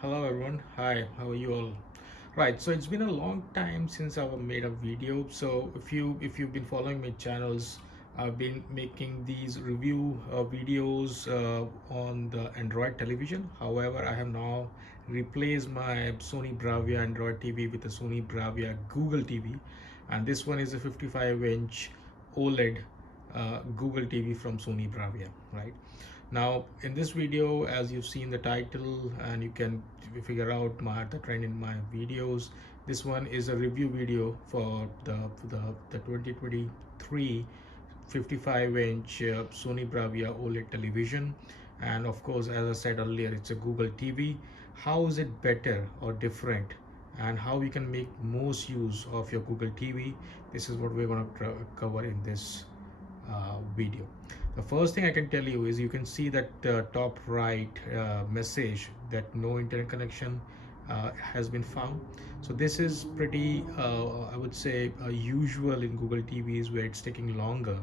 Hello everyone. Hi, how are you all? Right, so it's been a long time since I've made a video. So if you've been following my channels, I've been making these review videos on the Android television. However, I have now replaced my Sony Bravia Android TV with a Sony Bravia Google TV, and this one is a 55-inch OLED Google TV from Sony Bravia, right? Now, in this video, as you've seen the title and you can figure out the trend in my videos, this one is a review video for the 2023 55-inch Sony Bravia OLED television. And of course, as I said earlier, it's a Google TV. How is it better or different, and how we can make most use of your Google TV? This is what we're going to cover in this video. The first thing I can tell you is you can see that top right message that no internet connection has been found. So this is pretty I would say usual in Google TVs, where it's taking longer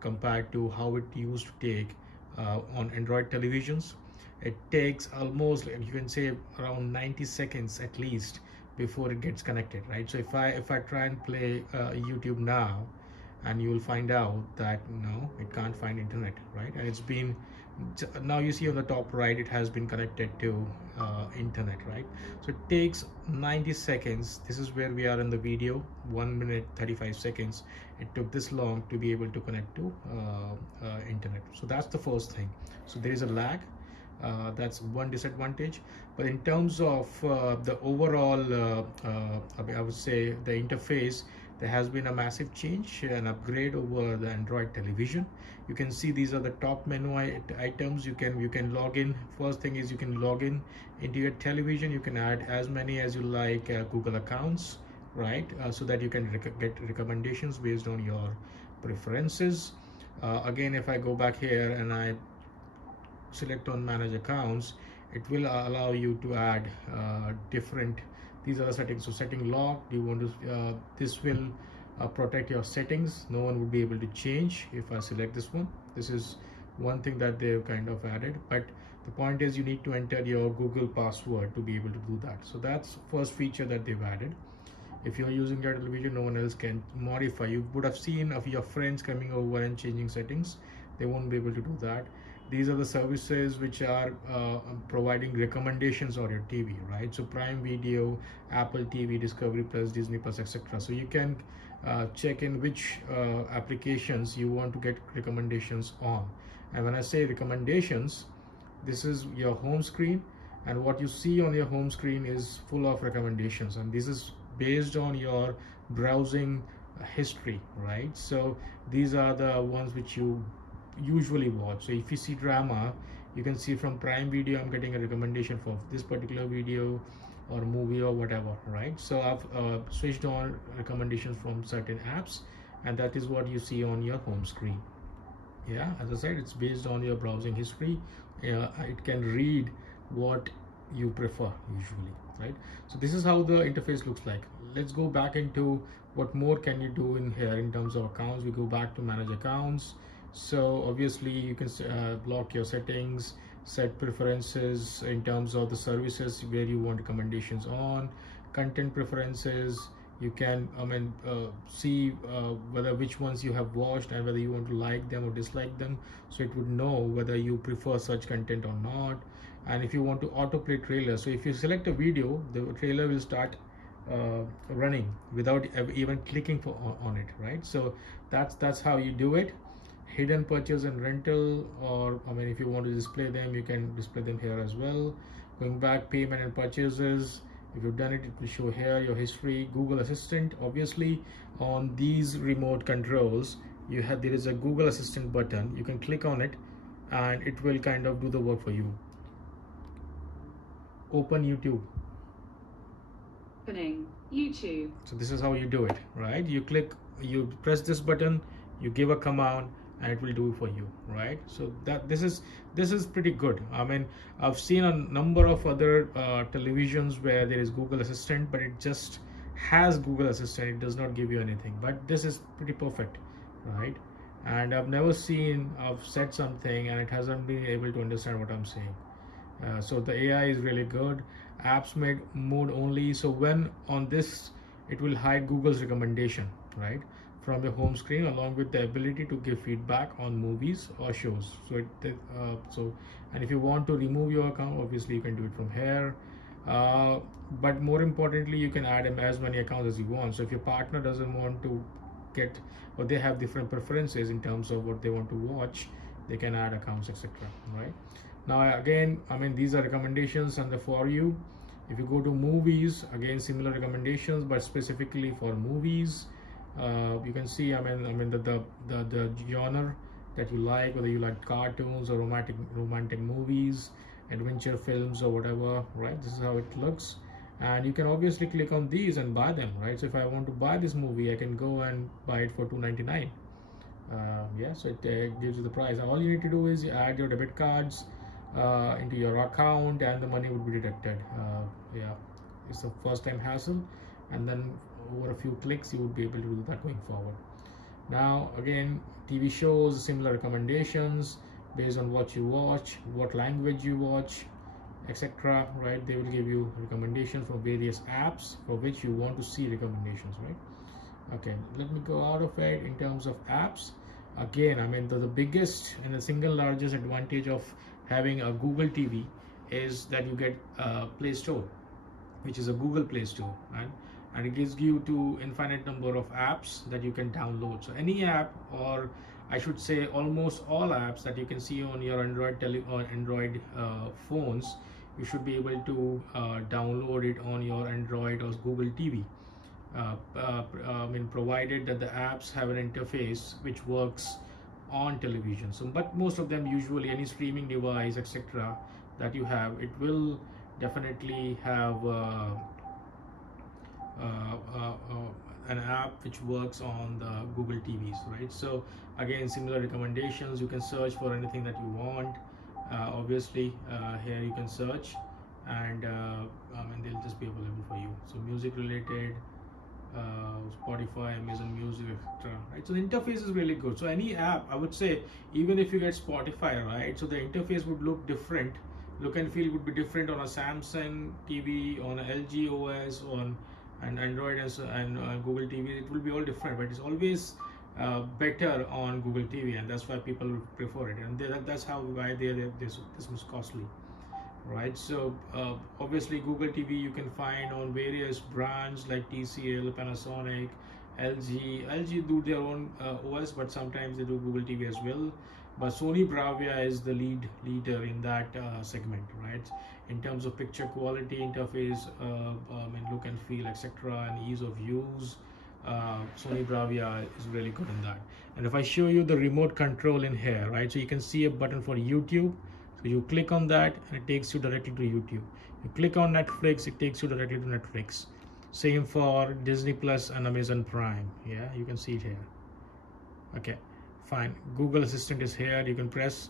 compared to how it used to take on Android televisions. It takes almost, like you can say, around 90 seconds at least before it gets connected, right? So if I try and play YouTube now, and you will find out that no, it can't find internet, right? And it's been, now you see on the top right, it has been connected to internet, right? So it takes 90 seconds. This is where we are in the video, 1 minute 35 seconds. It took this long to be able to connect to internet. So that's the first thing. So there is a lag. That's one disadvantage. But in terms of the overall I would say the interface, there has been a massive change, an upgrade over the Android television. You can see these are the top menu items. You can log in. First thing is you can log in into your television. You can add as many as you like Google accounts, right? So that you can get recommendations based on your preferences. Again, if I go back here and I select on manage accounts, it will allow you to add different, these are the settings. So setting lock, do you want to this will protect your settings. No one would be able to change if I select this one. This is one thing that they've kind of added, but the point is you need to enter your Google password to be able to do that. So that's first feature that they've added. If you're using your television, no one else can modify. You would have seen of your friends coming over and changing settings. They won't be able to do that. These are the services which are providing recommendations on your TV, right? So Prime Video, Apple TV, Discovery Plus, Disney Plus, etc. So you can check in which applications you want to get recommendations on. And when I say recommendations, this is your home screen, and what you see on your home screen is full of recommendations, and this is based on your browsing history, right? So these are the ones which you usually watch. So if you see drama, you can see from Prime Video I'm getting a recommendation for this particular video or movie or whatever, right? So I've switched on recommendations from certain apps, and that is what you see on your home screen. Yeah, as I said, it's based on your browsing history. It can read what you prefer usually, right? So this is how the interface looks like. Let's go back into what more can you do in here in terms of accounts. We go back to manage accounts. So obviously you can block your settings, set preferences in terms of the services where you want recommendations on, content preferences. You can see whether which ones you have watched and whether you want to like them or dislike them, so it would know whether you prefer such content or not. And if you want to autoplay trailer, so if you select a video, the trailer will start running without even clicking on it, right? So that's how you do it. Hidden purchase and rental, or if you want to display them, you can display them here as well. Going back, payment and purchases, if you've done it, it will show here your history. Google Assistant, obviously on these remote controls there is a Google Assistant button. You can click on it and it will kind of do the work for you. Open YouTube. Opening YouTube. So this is how you do it, right? You press this button, you give a command, and it will do it for you, right? So this is pretty good. I've seen a number of other televisions where there is Google Assistant, but it just has Google Assistant. It does not give you anything, but this is pretty perfect, right? And I've never seen, I've said something and it hasn't been able to understand what I'm saying. So the AI is really good. Apps mode only. So when on this, it will hide Google's recommendation, right, from your home screen, along with the ability to give feedback on movies or shows. And if you want to remove your account, obviously you can do it from here. Uh, but more importantly, you can add as many accounts as you want. So if your partner doesn't want to get, or they have different preferences in terms of what they want to watch, they can add accounts, etc. Right now, again, I mean, these are recommendations and the for you. If you go to movies, again similar recommendations, but specifically for movies, you can see, the genre that you like, whether you like cartoons or romantic movies, adventure films or whatever, right? This is how it looks. And you can obviously click on these and buy them, right? So if I want to buy this movie, I can go and buy it for $2.99. Yeah, so it gives you the price. All you need to do is you add your debit cards into your account, and the money would be deducted. Yeah, it's a first time hassle, and then over a few clicks you would be able to do that going forward. Now again, TV shows, similar recommendations based on what you watch, what language you watch, etc. Right, they will give you recommendations for various apps for which you want to see recommendations, right? Okay, let me go out of it. In terms of apps, again, I mean, the biggest and the single largest advantage of having a Google TV is that you get Play Store, which is a Google Play Store, right? And it gives you to infinite number of apps that you can download. So any app, or I should say almost all apps that you can see on your Android phones, you should be able to download it on your Android or Google TV. Provided that the apps have an interface which works on television. So, but most of them, usually any streaming device, etc., that you have, it will definitely have an app which works on the Google TVs, right? So again, similar recommendations. You can search for anything that you want. Obviously, here you can search, and they'll just be available for you. So music related, Spotify, Amazon Music, etc. Right, so the interface is really good. So any app, I would say, even if you get Spotify, right, so the interface would look different, look and feel would be different on a Samsung TV, on a LG OS, on an Android and Google TV. It will be all different, but it's always better on Google TV, and that's why people prefer it, and that's why they're this much costly. Right, so obviously Google TV you can find on various brands like TCL, Panasonic, LG do their own OS, but sometimes they do Google TV as well. But Sony Bravia is the leader in that segment, right? In terms of picture quality, interface, look and feel, etc., and ease of use, Sony Bravia is really good in that. And if I show you the remote control in here, right, so you can see a button for YouTube. So you click on that and it takes you directly to YouTube. You click on Netflix, it takes you directly to Netflix. Same for Disney Plus and Amazon Prime. Yeah, you can see it here. Okay, fine. Google Assistant is here. You can press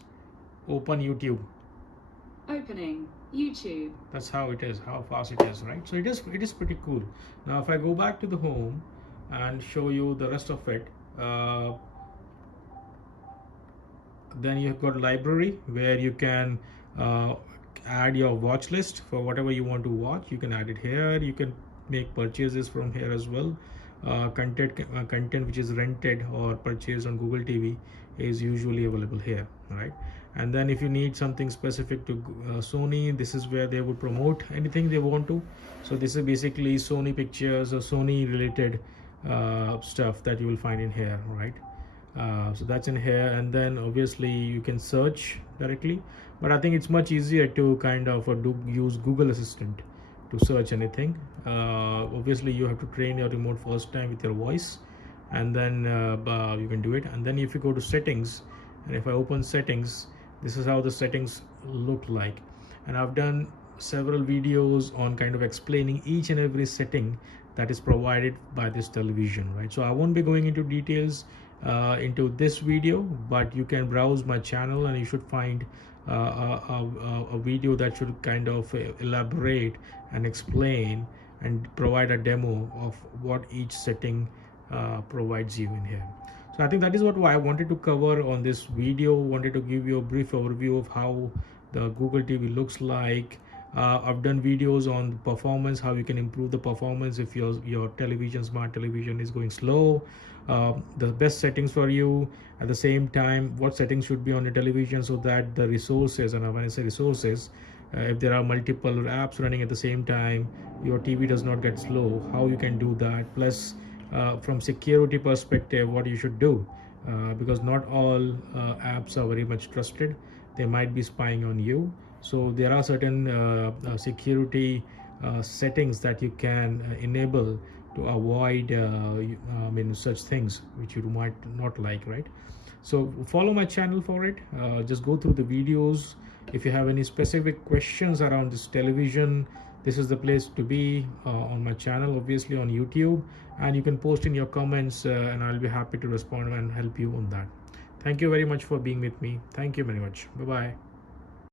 open YouTube. Opening YouTube. That's how it is, how fast it is, right? So it is pretty cool. Now if I go back to the home and show you the rest of it, then you've got library where you can add your watch list for whatever you want to watch. You can add it here. You can make purchases from here as well. Content which is rented or purchased on Google TV is usually available here, right? And then if you need something specific to Sony, this is where they would promote anything they want to. So this is basically Sony pictures or Sony related stuff that you will find in here, right? So that's in here, and then obviously you can search directly, but I think it's much easier to kind of use Google Assistant to search anything. Obviously you have to train your remote first time with your voice, and then you can do it. And then if you go to settings, and if I open settings, this is how the settings look like. And I've done several videos on kind of explaining each and every setting that is provided by this television, right? So I won't be going into details into this video, but you can browse my channel and you should find a video that should kind of elaborate and explain and provide a demo of what each setting provides you in here. So I think that is what I wanted to cover on this video. Wanted to give you a brief overview of how the Google TV looks like. I've done videos on the performance, how you can improve the performance if your television, smart television, is going slow. The best settings for you. At the same time, what settings should be on the television so that the resources, and when I say resources, if there are multiple apps running at the same time, your TV does not get slow. How you can do that? Plus, from security perspective, what you should do, because not all apps are very much trusted. They might be spying on you. So there are certain security settings that you can enable to avoid such things which you might not like, right? So follow my channel for it. Just go through the videos. If you have any specific questions around this television, this is the place to be, on my channel, obviously on YouTube, and you can post in your comments, and I'll be happy to respond and help you on that. Thank you very much for being with me. Thank you very much. Bye bye.